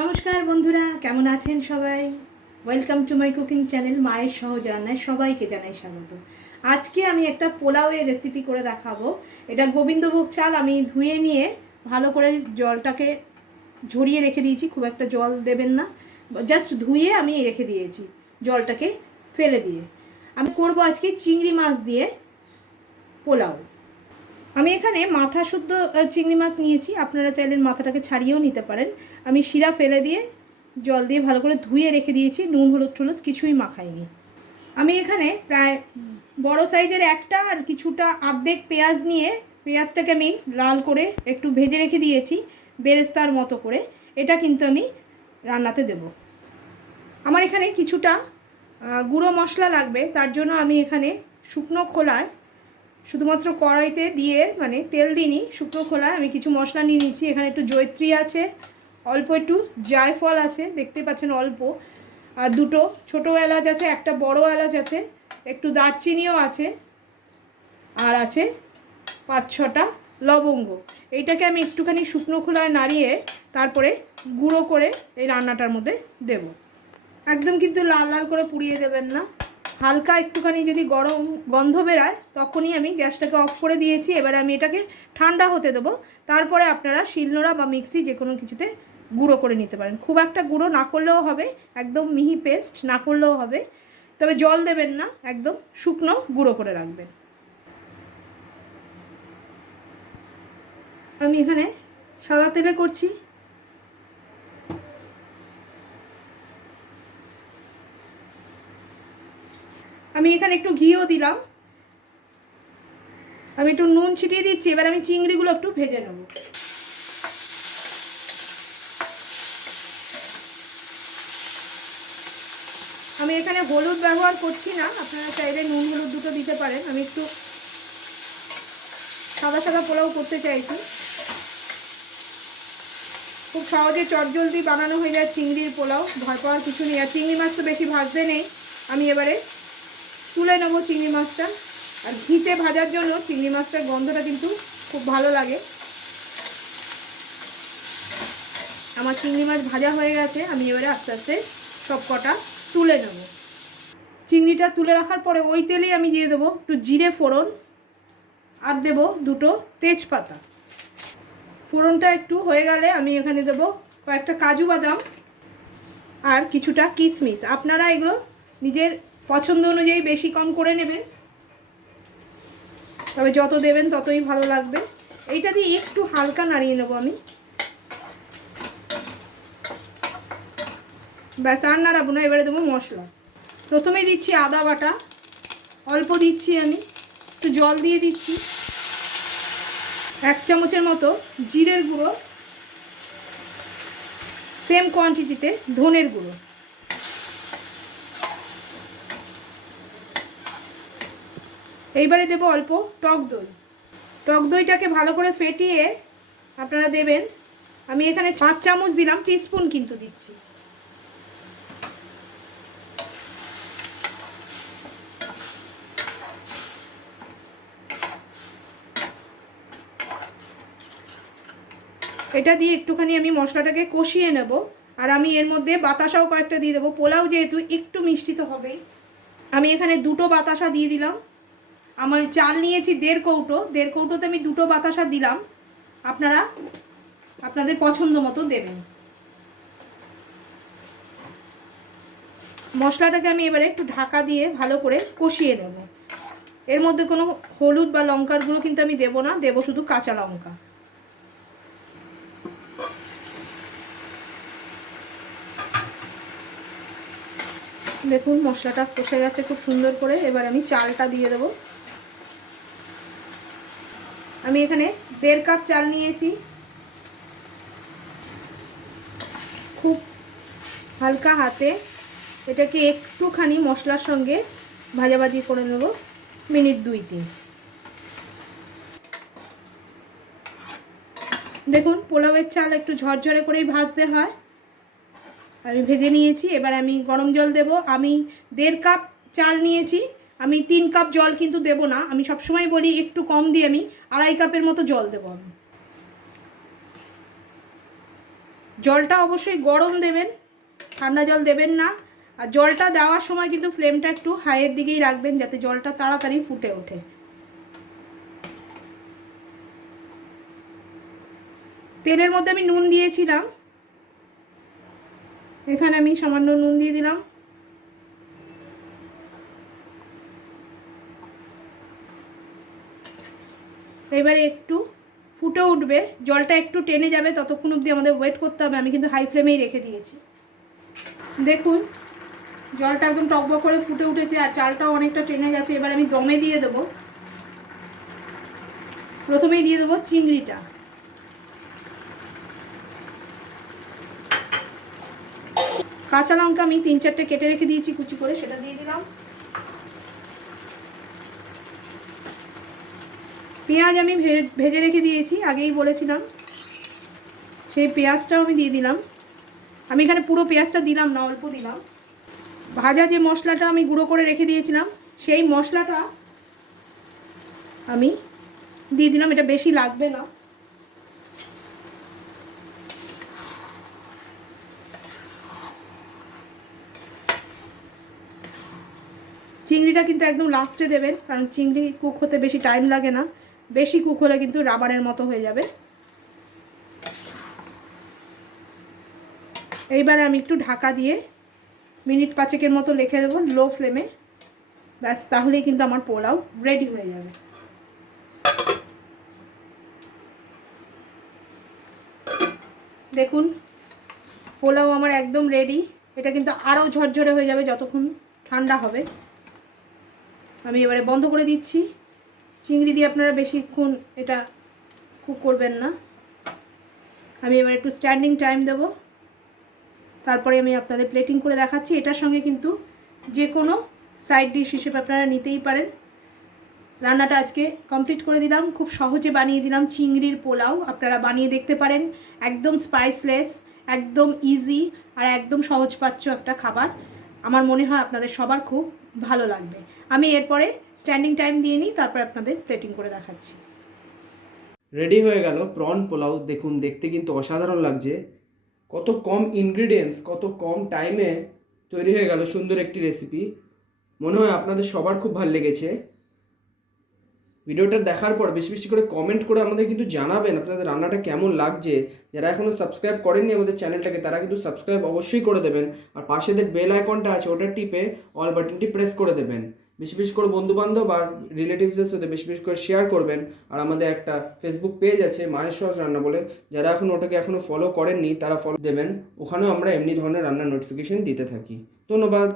নমস্কার বন্ধুরা, কেমন আছেন সবাই? Welcome to my cooking channel মায়ের সহজ রান্নায় সবাইকে জানাই স্বাগত। আজকে আমি একটা পোলাওয়ের রেসিপি করে দেখাবো। এটা গোবিন্দভোগ চাল আমি ধুয়ে নিয়ে ভালো করে জলটাকে ঝরিয়ে রেখে দিয়েছি। খুব একটা জল দেবেন না, জাস্ট ধুয়ে আমি রেখে দিয়েছি জলটাকে ফেলে দিয়ে। আমি করব আজকে চিংড়ি মাছ দিয়ে পোলাও। আমি এখানে মাথা শুদ্ধ চিংড়ি মাছ নিয়েছি, আপনারা চাইলে মাথাটাকে ছাড়িয়েও নিতে পারেন। আমি শিরা ফেলে দিয়ে জল দিয়ে ভালো করে ধুয়ে রেখে দিয়েছি, নুন হলুদ টলুদ কিছুই মাখাইনি। আমি এখানে প্রায় বড় সাইজের একটা আর কিছুটা আর্ধেক পেঁয়াজ নিয়ে পেঁয়াজটাকে আমি লাল করে একটু ভেজে রেখে দিয়েছি বেরেস্তার মতো করে। এটা কিন্তু আমি রান্নাতে দেব। আমার এখানে কিছুটা গুঁড়ো মশলা লাগবে, তার জন্য আমি এখানে শুকনো খোলায় শুধুমাত্র কড়াইতে দিয়ে মানে তেল দিইনি, শুকনো খোলায় আমি কিছু মশলা নিয়ে নিচ্ছি। এখানে একটু জয়িত্রী আছে, অল্প একটু জায়ফল আছে, দেখতে পাচ্ছেন অল্প, আর দুটো ছোটো এলাচ আছে, একটা বড় এলাচ আছে, একটু দারচিনিও আছে, আর আছে 5-6টা লবঙ্গ। এইটাকে আমি একটুখানি শুকনো খোলায় নাড়িয়ে তারপরে গুঁড়ো করে এই রান্নাটার মধ্যে দেব। একদম কিন্তু লাল লাল করে পুড়িয়ে দেবেন না, হালকা একটুখানি যদি গরম গন্ধ বেরায় তখনই আমি গ্যাসটাকে অফ করে দিয়েছি। এবারে আমি এটাকে ঠান্ডা হতে দেবো, তারপরে আপনারা শিলনোড়া বা মিক্সি যে কোনো কিছুতে গুঁড়ো করে নিতে পারেন। খুব একটা গুঁড়ো না করলেও হবে, একদম মিহি পেস্ট না করলেও হবে, তবে জল দেবেন না, একদম শুকনো গুঁড়ো করে রাখবেন। আমি এখানে সাদা তেলে করছি। আমি এখানে একটু ঘিও দিলাম, আমি একটু নুন ছিটিয়ে দিচ্ছি। এবার আমি চিংড়িগুলো একটু ভেজে নেব। আমি এখানে হলুদ ব্যবহার করছি না, আপনারা চাইলে নুন হলুদ দুটো দিতে পারেন। আমি একটু সাদা সাদা পোলাও করতে চাইছি, খুব সহজে চটজলদি বানানো হয়ে যায় চিংড়ির পোলাও, ভয় পাওয়ার কিছু নেই। আর চিংড়ি মাছ তো বেশি ভাজতে নেই। আমি এবারে তুলে নেবো চিংড়ি মাছটা। আর ঘিতে ভাজার জন্য চিংড়ি মাছটার গন্ধটা কিন্তু খুব ভালো লাগে। আমার চিংড়ি মাছ ভাজা হয়ে গেছে, আমি এবারে আস্তে আস্তে সব কটা তুলে নেব। চিংড়িটা তুলে রাখার পরে ওই তেলেই আমি দিয়ে দেবো একটু জিরে ফোড়ন, আর দেবো দুটো তেজপাতা। ফোড়নটা একটু হয়ে গেলে আমি এখানে দেবো কয়েকটা কাজু বাদাম আর কিছুটা কিশমিশ। আপনারা এগুলো নিজের পছন্দ অনুযায়ী বেশি কম করে নেবেন, তবে যত দেবেন ততই ভালো লাগবে। এইটা দিয়ে একটু হালকা নাড়িয়ে নেবো আমি, ব্যাস আর নাড়াবো না। এবারে দেবো মশলা। প্রথমেই দিচ্ছি আদা বাটা, অল্প দিচ্ছি, আমি একটু জল দিয়ে দিচ্ছি। 1 চামচের মতো জিরের গুঁড়ো, সেম কোয়ান্টিটিতে ধনের গুঁড়ো। এইবারে দেবো অল্প টক দই। টক দইটাকে ভালো করে ফেটিয়ে আপনারা দেবেন। আমি এখানে 5 চামচ দিলাম, টিস্পুন কিন্তু দিচ্ছি। এটা দিয়ে একটুখানি আমি মশলাটাকে কষিয়ে নেব। আর আমি এর মধ্যে বাতাসাও কয়েকটা দিয়ে দেবো, পোলাও যেহেতু একটু মিষ্টি তো হবেই। আমি এখানে 2টো বাতাসা দিয়ে দিলাম। আমার চাল নিয়েছি 1.5 কৌটো, 1.5 কৌটোতে আমি 2টো বাতাসা দিলাম। আপনারা আপনাদের পছন্দ মতো দেবেন। মশলাটাকে আমি এবারে একটু ঢাকা দিয়ে ভালো করে কষিয়ে নেব। এর মধ্যে কোনো হলুদ বা লঙ্কার গুঁড়ো কিন্তু আমি দেবো না, দেবো শুধু কাঁচা লঙ্কা। দেখুন মশলাটা কষে গেছে খুব সুন্দর করে। এবার আমি চালটা দিয়ে দেবো। আমি এখানে 1.5 কাপ চাল নিয়েছি। খুব হালকা হাতে এটাকে একটুখানি মশলার সঙ্গে ভাজাভাজি করে নেব, মিনিট 2-3। দেখুন পোলাওয়ের চাল একটু ঝরঝরে করেই ভাজতে হয়, আমি ভেজে নিয়েছি। এবার আমি গরম জল দেব। আমি 1.5 কাপ চাল নিয়েছি, আমি 3 কাপ জল কিন্তু দেব না। আমি সবসময় বলি একটু কম দিয়ে আমি 2.5 কাপের মতো জল দেবো। আমি জলটা অবশ্যই গরম দেবেন, ঠান্ডা জল দেবেন না। আর জলটা দেওয়ার সময় কিন্তু ফ্লেমটা একটু হাইয়ের দিকেই রাখবেন, যাতে জলটা তাড়াতাড়ি ফুটে ওঠে। তেলের মধ্যে আমি নুন দিয়েছিলাম, এখানে আমি সামান্য নুন দিয়ে দিলাম। এবারে একটু ফুটে উঠবে, জলটা একটু টেনে যাবে, ততক্ষণ অবধি আমাদের ওয়েট করতে হবে। আমি কিন্তু হাই ফ্লেমেই রেখে দিয়েছি। দেখুন জলটা একদম টকবক করে ফুটে উঠেছে আর চালটাও অনেকটা টেনে গেছে। এবার আমি দমে দিয়ে দেবো। প্রথমেই দিয়ে দেবো চিংড়িটা। কাঁচা লঙ্কা আমি 3-4টে কেটে রেখে দিয়েছি কুচি করে, সেটা দিয়ে দিলাম। পেঁয়াজ আমি ভেজে রেখে দিয়েছি, আগেই বলেছিলাম, সেই পেঁয়াজটাও আমি দিয়ে দিলাম। আমি এখানে পুরো পেঁয়াজটা দিলাম না, অল্প দিলাম। ভাজা যে মশলাটা আমি গুঁড়ো করে রেখে দিয়েছিলাম, সেই মশলাটা আমি দিয়ে দিলাম। এটা বেশি লাগবে না। চিংড়িটা কিন্তু একদম লাস্টে দেবেন, কারণ চিংড়ি কুক হতে বেশি টাইম লাগে না। বেশি কুক হলে কিন্তু রাবারের মতো হয়ে যাবে। এইবারে আমি একটু ঢাকা দিয়ে মিনিট 5 মতো রেখে দেবো লো ফ্লেমে। ব্যাস, তাহলেই কিন্তু আমার পোলাও রেডি হয়ে যাবে। দেখুন পোলাও আমার একদম রেডি। এটা কিন্তু আরও ঝরঝরে হয়ে যাবে যতক্ষণ ঠান্ডা হবে। আমি এবারে বন্ধ করে দিচ্ছি। চিংড়ি দিয়ে আপনারা বেশিক্ষণ এটা কুক করবেন না। আমি এবার একটু স্ট্যান্ডিং টাইম দেব, তারপরে আমি আপনাদের প্লেটিং করে দেখাচ্ছি। এটার সঙ্গে কিন্তু যে কোনো সাইড ডিশ হিসেবে আপনারা নিতেই পারেন। রান্নাটা আজকে কমপ্লিট করে দিলাম, খুব সহজে বানিয়ে দিলাম চিংড়ির পোলাও। আপনারা বানিয়ে দেখতে পারেন, একদম স্পাইসলেস, একদম ইজি আর একদম সহজপাচ্য একটা খাবার। আমার মনে হয় আপনাদের সবার খুব ভালো লাগবে। আমি এরপরে স্ট্যান্ডিং টাইম দিয়ে নিই, তারপর আপনাদের প্লেটিং করে দেখাচ্ছি। রেডি হয়ে গেল প্রন পোলাও। দেখুন দেখতে কিন্তু অসাধারণ লাগছে। কত কম ইনগ্রিডিয়েন্টস, কত কম টাইমে তৈরি হয়ে গেল সুন্দর একটি রেসিপি। মনে হয় আপনাদের সবার খুব ভালো লেগেছে। ভিডিওটা দেখার পর বেশি বেশি করে কমেন্ট করে আমাদের কিন্তু জানাবেন আপনাদের রান্নাটা কেমন লাগছে। যারা এখনও সাবস্ক্রাইব করেননি আমাদের চ্যানেলটাকে, তারা কিন্তু সাবস্ক্রাইব অবশ্যই করে দেবেন। আর পাশে যে বেল আইকনটা আছে ওটা টিপে অল বাটনটি প্রেস করে দেবেন। বেশি বেশি করে বন্ধুবান্ধব আর রিলেটিভসদের সাথে বেশি বেশি করে শেয়ার করবেন। আর আমাদের একটা ফেসবুক পেজ আছে মায়ের সহজ রান্না বলে, যারা ওটাকে এখনও ফলো করেননি তারা ফলো দেবেন। ওখানেও আমরা এমনি ধরনের রান্নার নোটিফিকেশন দিতে থাকি। ধন্যবাদ।